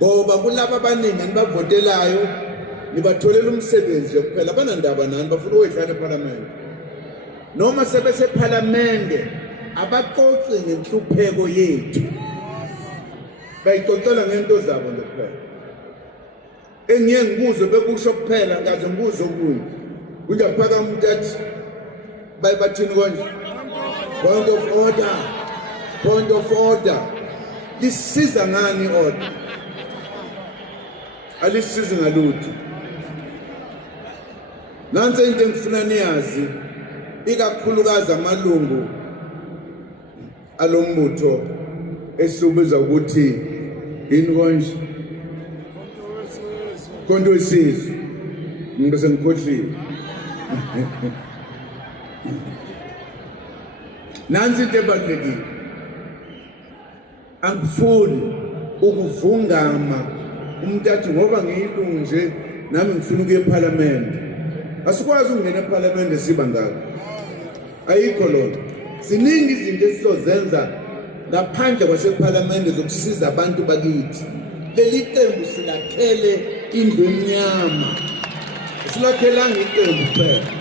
ngoba kulabo abaningi nibavotelayo nibatholela umsebenzi kuphela banandaba nani bafuna ukuyidlala eParliament noma sebese eParliament abaxoxi ngenhlupheko yethu bayixoxela ngento zabo nje kuphela engiye ngibuze bekusho kuphela kaze ngibuze okunye kunje kuphakama umuntu athi bayibathini konje point of order lisiza ngani order alisizi ngalutho nansi into engifuna niyazi ikakhulukazi amalungu alombutho esibuza ukuthi yini konje konto wesizwe ngibese ngikhohliwe nansi into ebalulekile angifuni ukuvungama umuntu athi ngoba ngiyilungu nje nami ngifuna ukuya eParliament asikwazi ukungena eParliament siba ngako ayikho lona siningi izinto esizozenza ngaphandle kwaseParliament zokusiza abantu bakithi leli qembu silakhele indlu emnyama silakhelanga iqembu kuphela